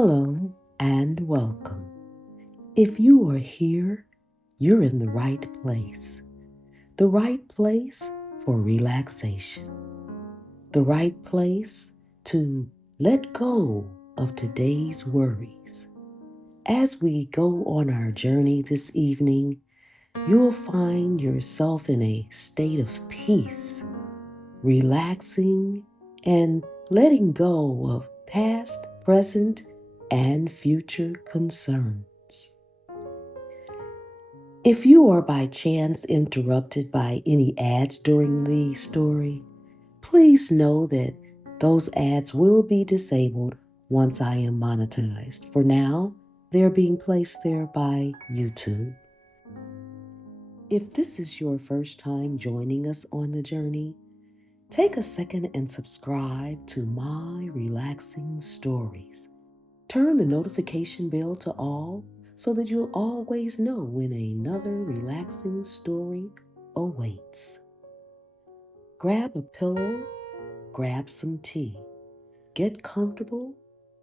Hello and welcome. If you are here, you're in the right place. The right place for relaxation. The right place to let go of today's worries. As we go on our journey this evening, you'll find yourself in a state of peace, relaxing, and letting go of past, present, and future concerns. If you are by chance interrupted by any ads during the story, please know that those ads will be disabled once I am monetized. For now, they're being placed there by YouTube. If this is your first time joining us on the journey, take a second and subscribe to my relaxing stories. Turn the notification bell to all so that you'll always know when another relaxing story awaits. Grab a pillow, grab some tea, get comfortable,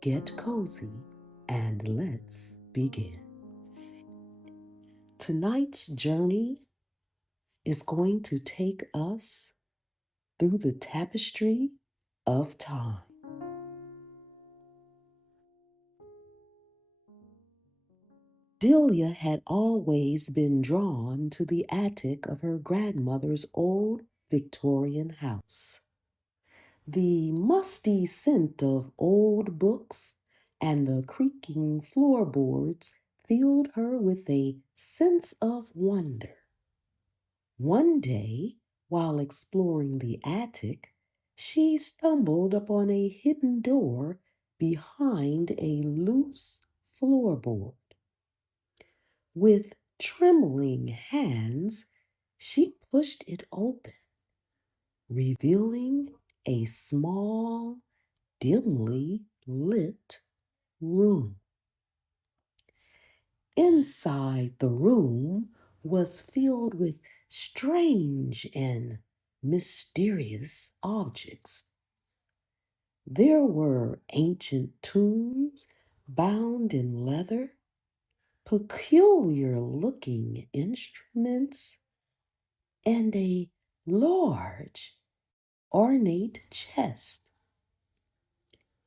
get cozy, and let's begin. Tonight's journey is going to take us through the tapestry of time. Delia had always been drawn to the attic of her grandmother's old Victorian house. The musty scent of old books and the creaking floorboards filled her with a sense of wonder. One day, while exploring the attic, she stumbled upon a hidden door behind a loose floorboard. With trembling hands, she pushed it open, revealing a small, dimly lit room. Inside the room was filled with strange and mysterious objects. There were ancient tombs bound in leather, peculiar looking instruments, and a large, ornate chest.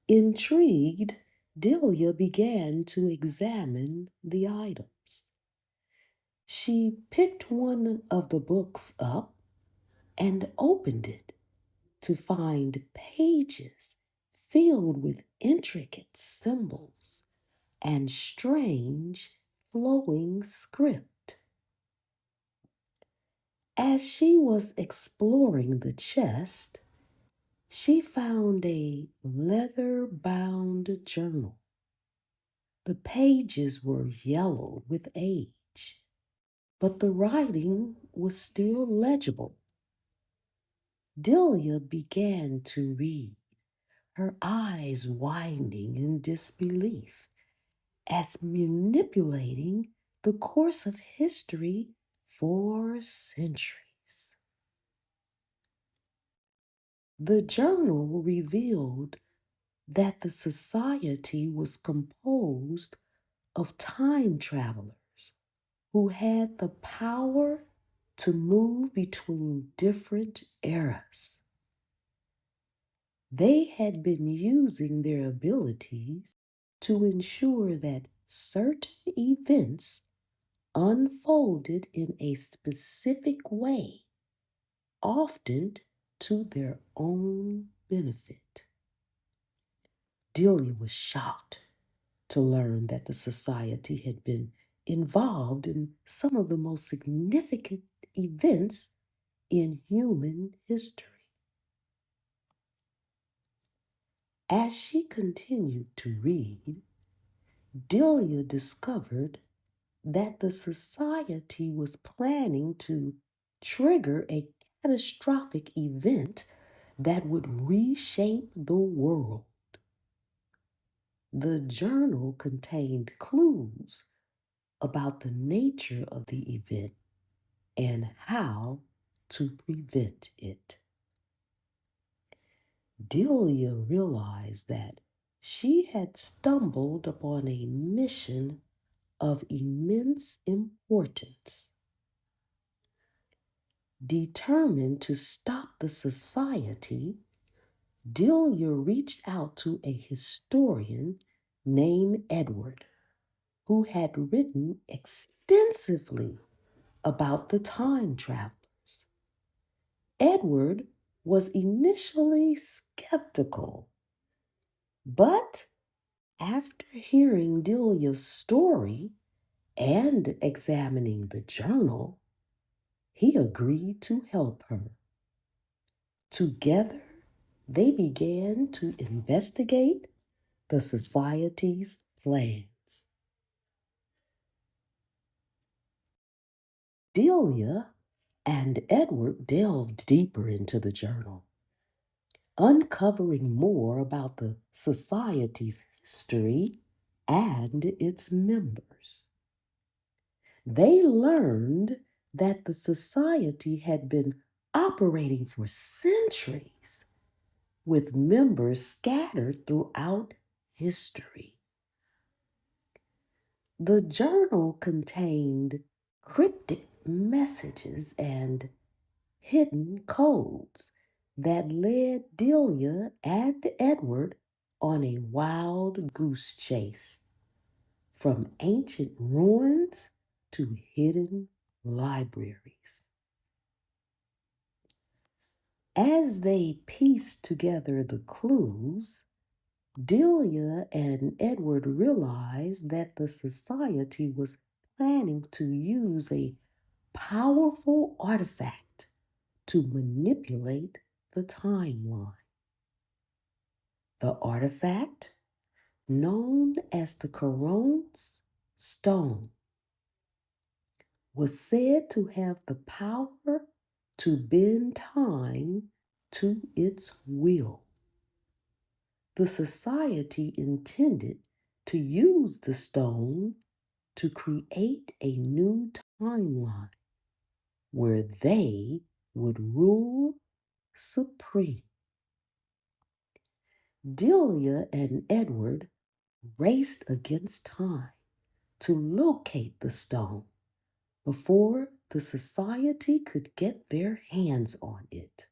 Intrigued, Delia began to examine the items. She picked one of the books up and opened it to find pages filled with intricate symbols and strange flowing script. As she was exploring the chest, she found a leather bound journal. The pages were yellowed with age, but the writing was still legible. Delia began to read, her eyes widening in disbelief, as manipulating the course of history for centuries. The journal revealed that the society was composed of time travelers who had the power to move between different eras. They had been using their abilities to ensure that certain events unfolded in a specific way, often to their own benefit. Delia was shocked to learn that the society had been involved in some of the most significant events in human history. As she continued to read, Delia discovered that the society was planning to trigger a catastrophic event that would reshape the world. The journal contained clues about the nature of the event and how to prevent it. Delia realized that She had stumbled upon a mission of immense importance. Determined to stop the society, Delia reached out to a historian named Edward, who had written extensively about the time travelers. Edward was initially skeptical, but after hearing Delia's story and examining the journal, he agreed to help her. Together, they began to investigate the society's plans. Delia and Edward delved deeper into the journal, uncovering more about the society's history and its members. They learned that the society had been operating for centuries with members scattered throughout history. The journal contained cryptic messages and hidden codes that led Delia and Edward on a wild goose chase, from ancient ruins to hidden libraries. As they pieced together the clues, Delia and Edward realized that the society was planning to use a powerful artifact to manipulate the timeline. The artifact, known as the Corone's Stone, was said to have the power to bend time to its will. The society intended to use the stone to create a new timeline where they would rule supreme. Delia and Edward raced against time to locate the stone before the society could get their hands on it.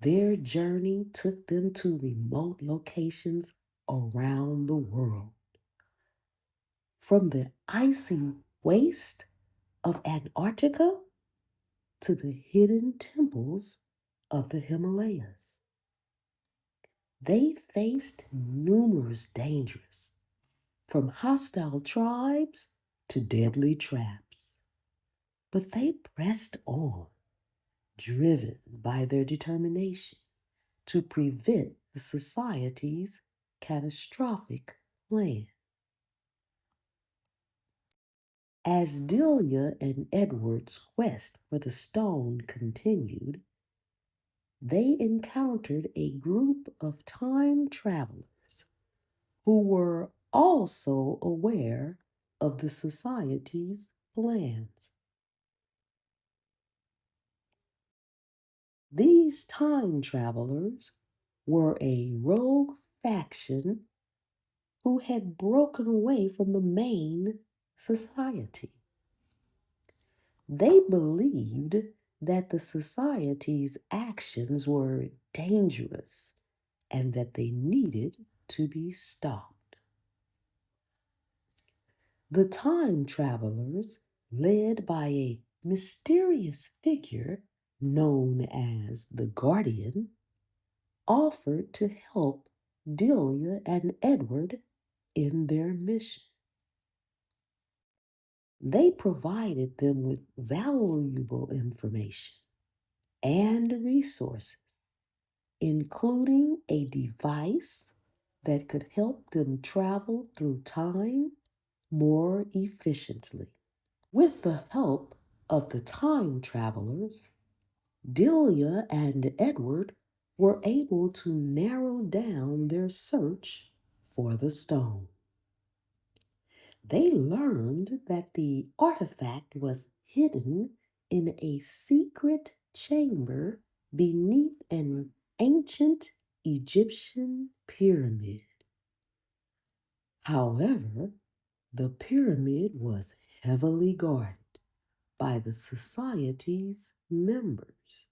Their journey took them to remote locations around the world, from the icy waste of Antarctica to the hidden temples of the Himalayas. They faced numerous dangers, from hostile tribes to deadly traps. But they pressed on, driven by their determination to prevent the society's catastrophic plan. As Delia and Edward's quest for the stone continued, they encountered a group of time travelers who were also aware of the society's plans. These time travelers were a rogue faction who had broken away from the main society. They believed that the society's actions were dangerous and that they needed to be stopped. The time travelers, led by a mysterious figure known as the Guardian, offered to help Delia and Edward in their mission. They provided them with valuable information and resources, including a device that could help them travel through time more efficiently. With the help of the time travelers, Delia and Edward were able to narrow down their search for the stone. They learned that the artifact was hidden in a secret chamber beneath an ancient Egyptian pyramid. However, the pyramid was heavily guarded by the society's members,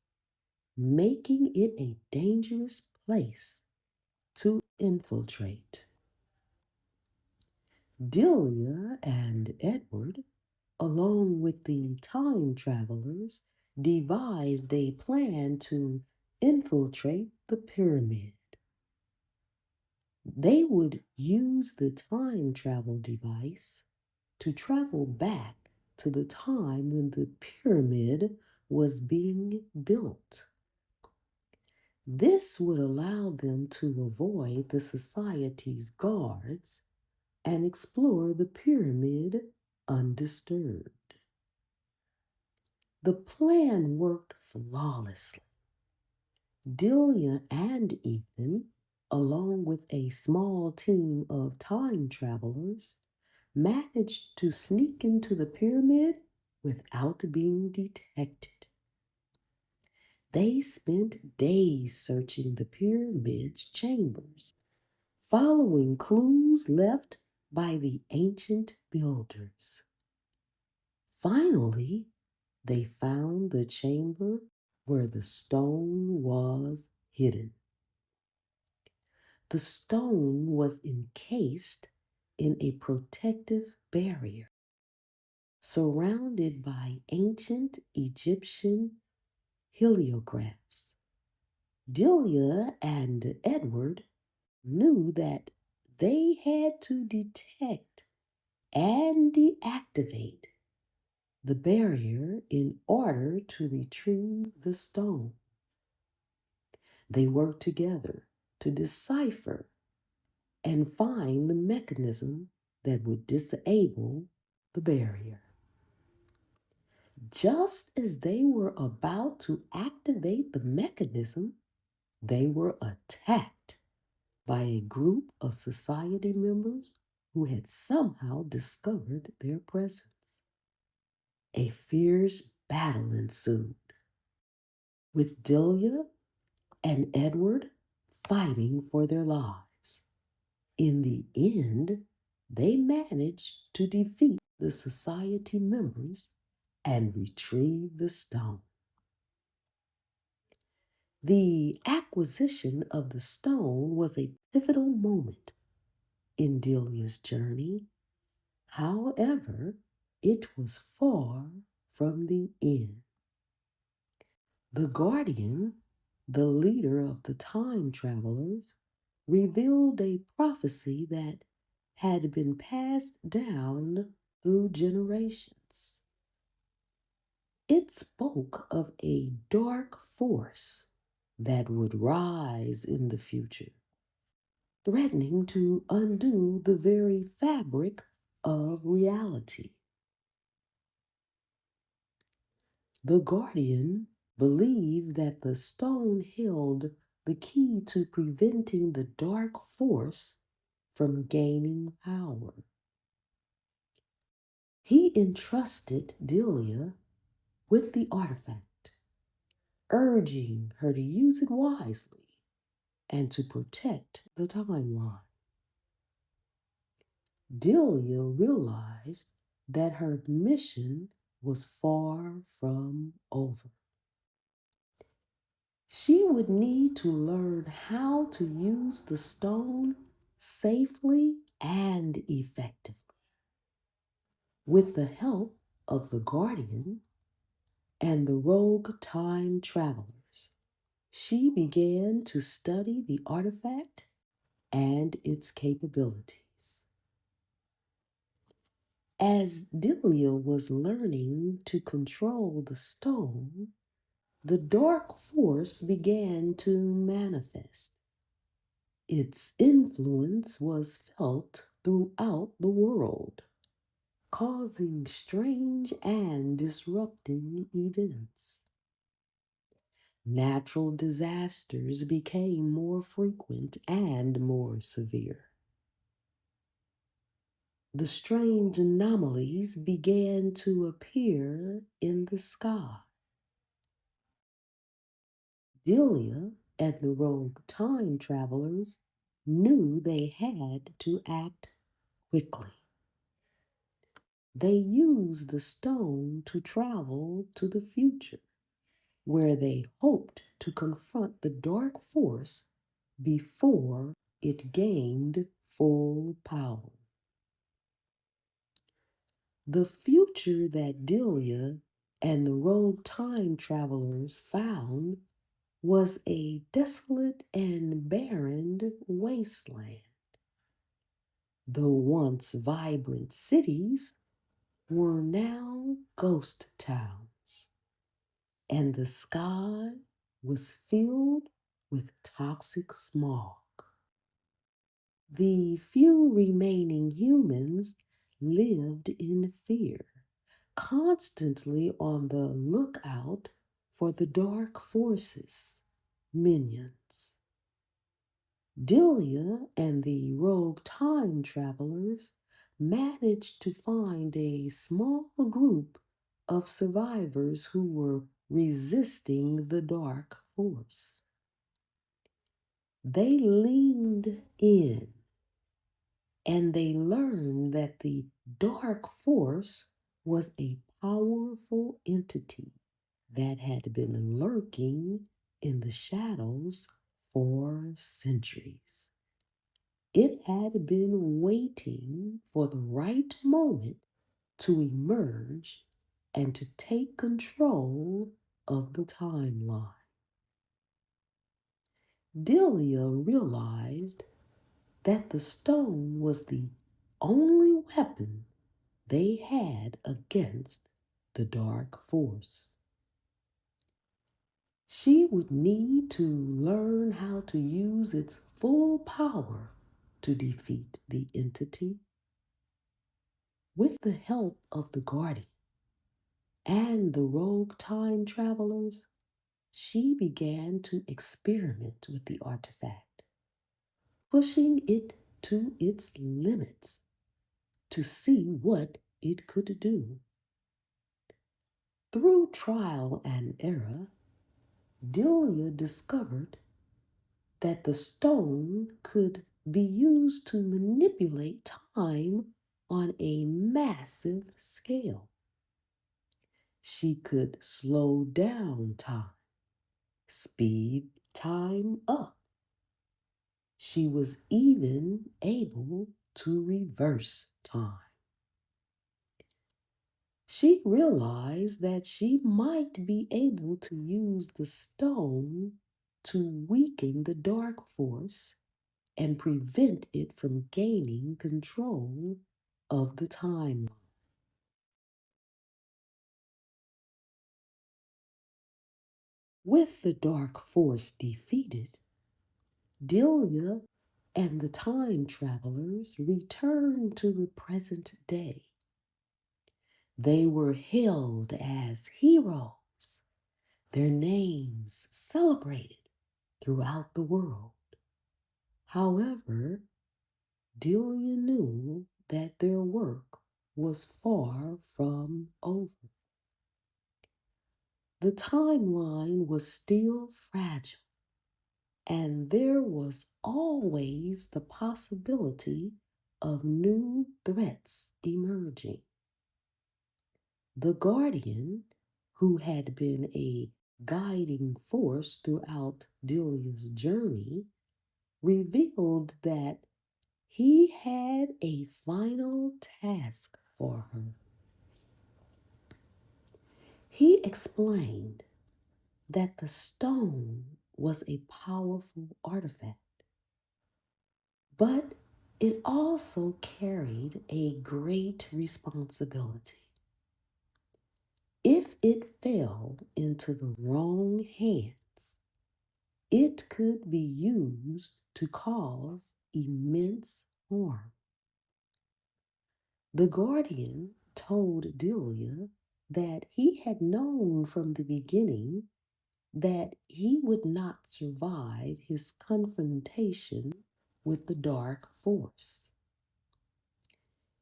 making it a dangerous place to infiltrate. Delia and Edward, along with the time travelers, devised a plan to infiltrate the pyramid. They would use the time travel device to travel back to the time when the pyramid was being built. This would allow them to avoid the society's guards and explore the pyramid undisturbed. The plan worked flawlessly. Delia and Ethan, along with a small team of time travelers, managed to sneak into the pyramid without being detected. They spent days searching the pyramid's chambers, following clues left by the ancient builders. Finally, they found the chamber where the stone was hidden. The stone was encased in a protective barrier, surrounded by ancient Egyptian heliographs. Delia and Edward knew that they had to detect and deactivate the barrier in order to retrieve the stone. They worked together to decipher and find the mechanism that would disable the barrier. Just as they were about to activate the mechanism, they were attacked by a group of society members who had somehow discovered their presence. A fierce battle ensued, with Delia and Edward fighting for their lives. In the end, they managed to defeat the society members and retrieve the stone. The acquisition of the stone was a pivotal moment in Delia's journey. However, it was far from the end. The Guardian, the leader of the time travelers, revealed a prophecy that had been passed down through generations. It spoke of a dark force that would rise in the future, threatening to undo the very fabric of reality. The Guardian believed that the stone held the key to preventing the dark force from gaining power. He entrusted Delia with the artifact, urging her to use it wisely and to protect the timeline. Delia realized that her mission was far from over. She would need to learn how to use the stone safely and effectively. With the help of the Guardian and the rogue time travelers, she began to study the artifact and its capabilities. As Delia was learning to control the stone, the dark force began to manifest. Its influence was felt throughout the world, causing strange and disrupting events. Natural disasters became more frequent and more severe. The strange anomalies began to appear in the sky. Delia and the rogue time travelers knew they had to act quickly. They used the stone to travel to the future, where they hoped to confront the dark force before it gained full power. The future that Delia and the rogue time travelers found was a desolate and barren wasteland. The once vibrant cities were now ghost towns, and the sky was filled with toxic smog. The few remaining humans lived in fear, constantly on the lookout for the dark forces, minions. Delia and the rogue time travelers managed to find a small group of survivors who were resisting the dark force. They leaned in and they learned that the dark force was a powerful entity that had been lurking in the shadows for centuries. It had been waiting for the right moment to emerge and to take control of the timeline. Delia realized that the stone was the only weapon they had against the dark force. She would need to learn how to use its full power to defeat the entity. With the help of the guardian and the rogue time travelers, she began to experiment with the artifact, pushing it to its limits to see what it could do. Through trial and error, Delia discovered that the stone could be used to manipulate time on a massive scale. She could slow down time, speed time up. She was even able to reverse time. She realized that she might be able to use the stone to weaken the dark force and prevent it from gaining control of the timeline. With the dark force defeated, Delia and the time travelers returned to the present day. They were hailed as heroes, their names celebrated throughout the world. However, Delia knew that their work was far from over. The timeline was still fragile, and there was always the possibility of new threats emerging. The Guardian, who had been a guiding force throughout Delia's journey, revealed that he had a final task for her. He explained that the stone was a powerful artifact, but it also carried a great responsibility. If it fell into the wrong hands, it could be used to cause immense harm. The guardian told Delia that he had known from the beginning that he would not survive his confrontation with the dark force.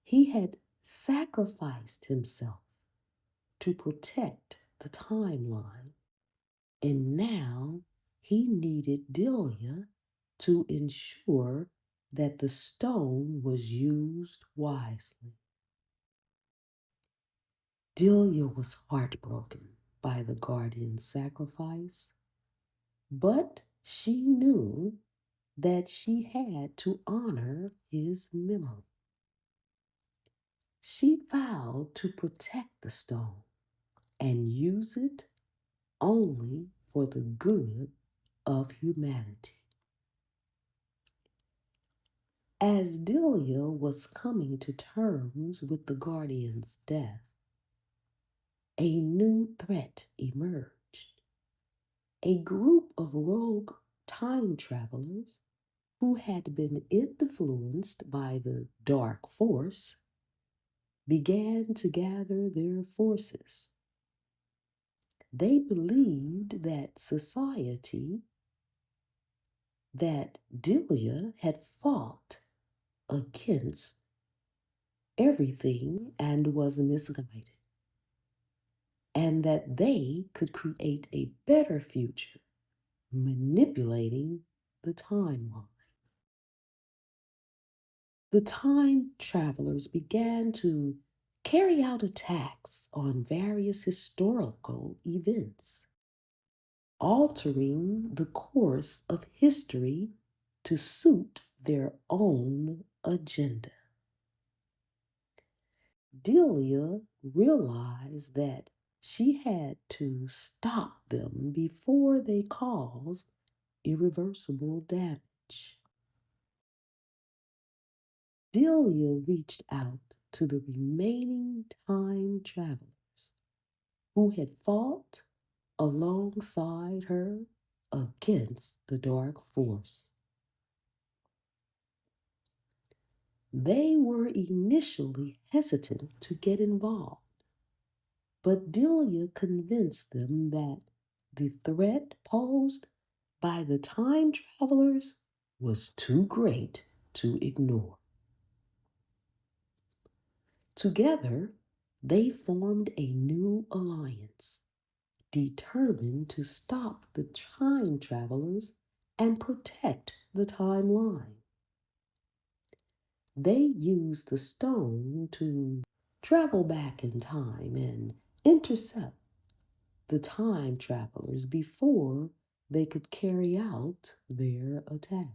He had sacrificed himself to protect the timeline, and now he needed Delia to ensure that the stone was used wisely. Delia was heartbroken by the guardian's sacrifice, but she knew that she had to honor his memory. She vowed to protect the stone and use it only for the good of humanity. As Delia was coming to terms with the guardian's death, a new threat emerged. A group of rogue time travelers who had been influenced by the dark force began to gather their forces. They believed that society that Delia had fought against everything and was misguided, and that they could create a better future manipulating the timeline. The time travelers began to carry out attacks on various historical events, altering the course of history to suit their own agenda. Delia realized that she had to stop them before they caused irreversible damage. Delia reached out to the remaining time travelers who had fought alongside her against the dark force. They were initially hesitant to get involved, but Delia convinced them that the threat posed by the time travelers was too great to ignore. Together, they formed a new alliance, determined to stop the time travelers and protect the timeline. They used the stone to travel back in time and intercept the time travelers before they could carry out their attacks.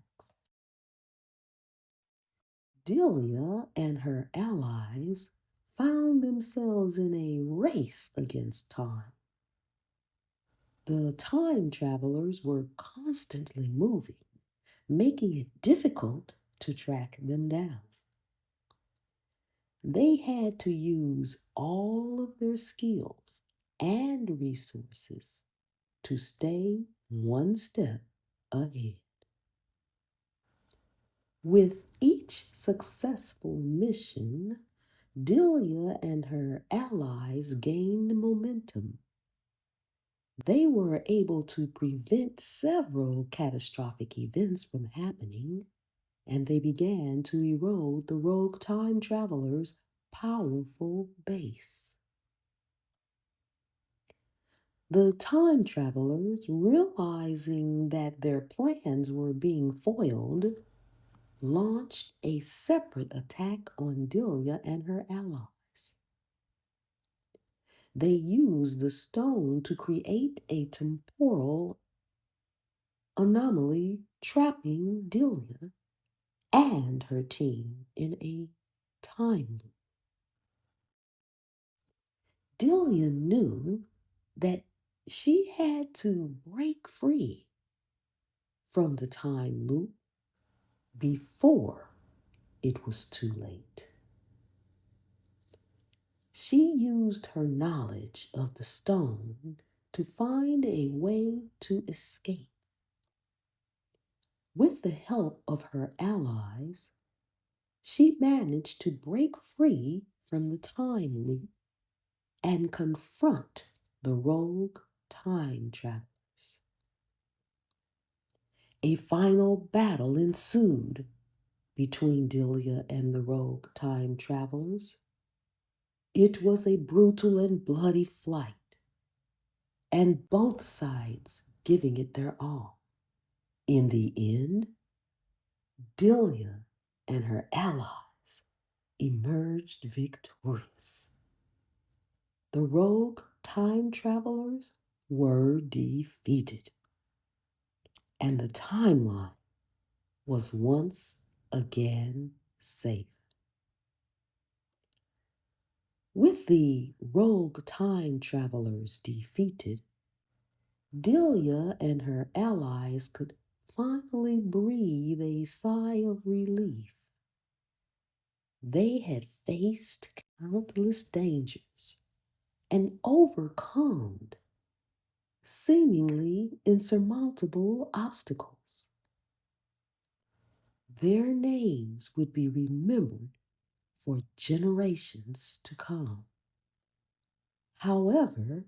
Delia and her allies found themselves in a race against time. The time travelers were constantly moving, making it difficult to track them down. They had to use all of their skills and resources to stay one step ahead. With each successful mission, Delia and her allies gained momentum. They were able to prevent several catastrophic events from happening, and they began to erode the rogue time travelers' powerful base. The time travelers, realizing that their plans were being foiled, launched a separate attack on Delia and her allies. They used the stone to create a temporal anomaly, trapping Delia and her team in a time loop. Delia knew that she had to break free from the time loop before it was too late. She used her knowledge of the stone to find a way to escape. With the help of her allies, she managed to break free from the time loop and confront the rogue time travelers. A final battle ensued between Delia and the rogue time travelers. It was a brutal and bloody fight, and both sides giving it their all. In the end, Delia and her allies emerged victorious. The rogue time travelers were defeated, and the timeline was once again safe. With the rogue time travelers defeated, Delia and her allies could finally breathe a sigh of relief. They had faced countless dangers and overcome seemingly insurmountable obstacles. Their names would be remembered for generations to come. However,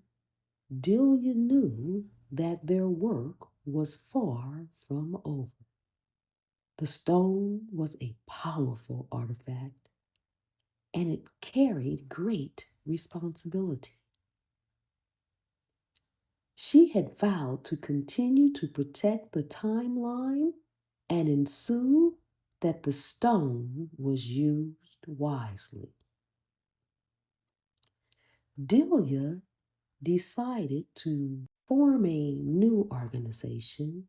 Delia knew that their work was far from over. The stone was a powerful artifact, and it carried great responsibility. She had vowed to continue to protect the timeline and ensue that the stone was used wisely. Delia decided to form a new organization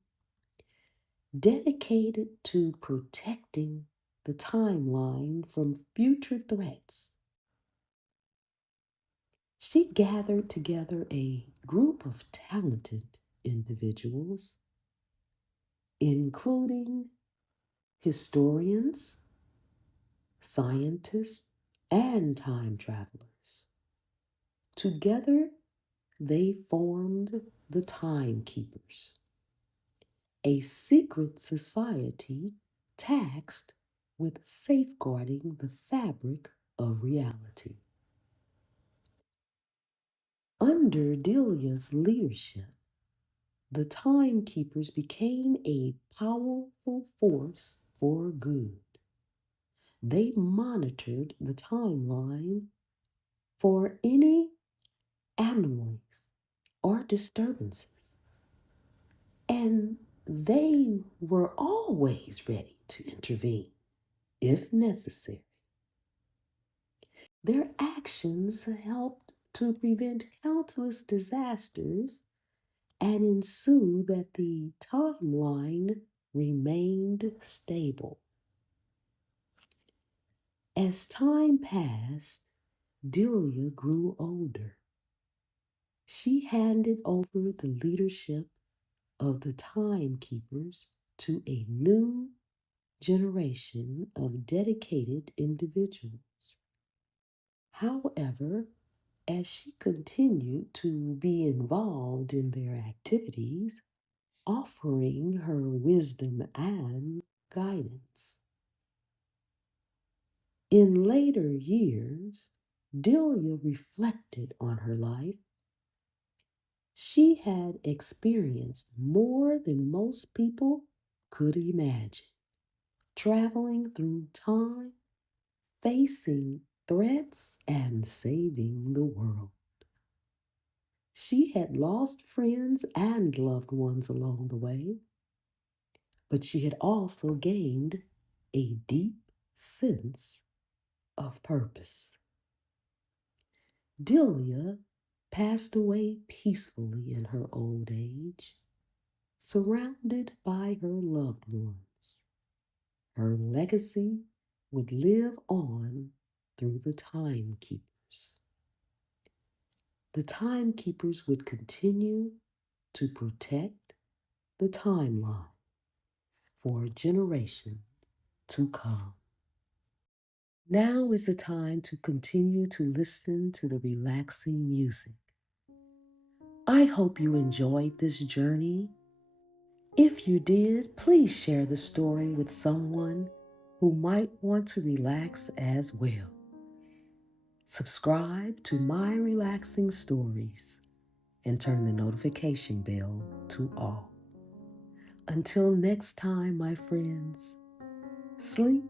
dedicated to protecting the timeline from future threats. She gathered together a group of talented individuals, including historians, scientists, and time travelers. Together, they formed the Timekeepers, a secret society tasked with safeguarding the fabric of reality. Under Delia's leadership, the Timekeepers became a powerful force for good. They monitored the timeline for any anomalies or disturbances, and they were always ready to intervene if necessary. Their actions helped to prevent countless disasters and ensue that the timeline remained stable. As time passed, Delia grew older. She handed over the leadership of the timekeepers to a new generation of dedicated individuals. However, as she continued to be involved in their activities, offering her wisdom and guidance. In later years, Delia reflected on her life. She had experienced more than most people could imagine, traveling through time, facing threats, and saving the world. She had lost friends and loved ones along the way, but she had also gained a deep sense of purpose. Delia passed away peacefully in her old age, surrounded by her loved ones. Her legacy would live on through the timekeepers. The timekeepers would continue to protect the timeline for a generation to come. Now is the time to continue to listen to the relaxing music. I hope you enjoyed this journey. If you did, please share the story with someone who might want to relax as well. Subscribe to my relaxing stories and turn the notification bell to all. Until next time, my friends, sleep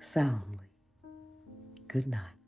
soundly. Good night.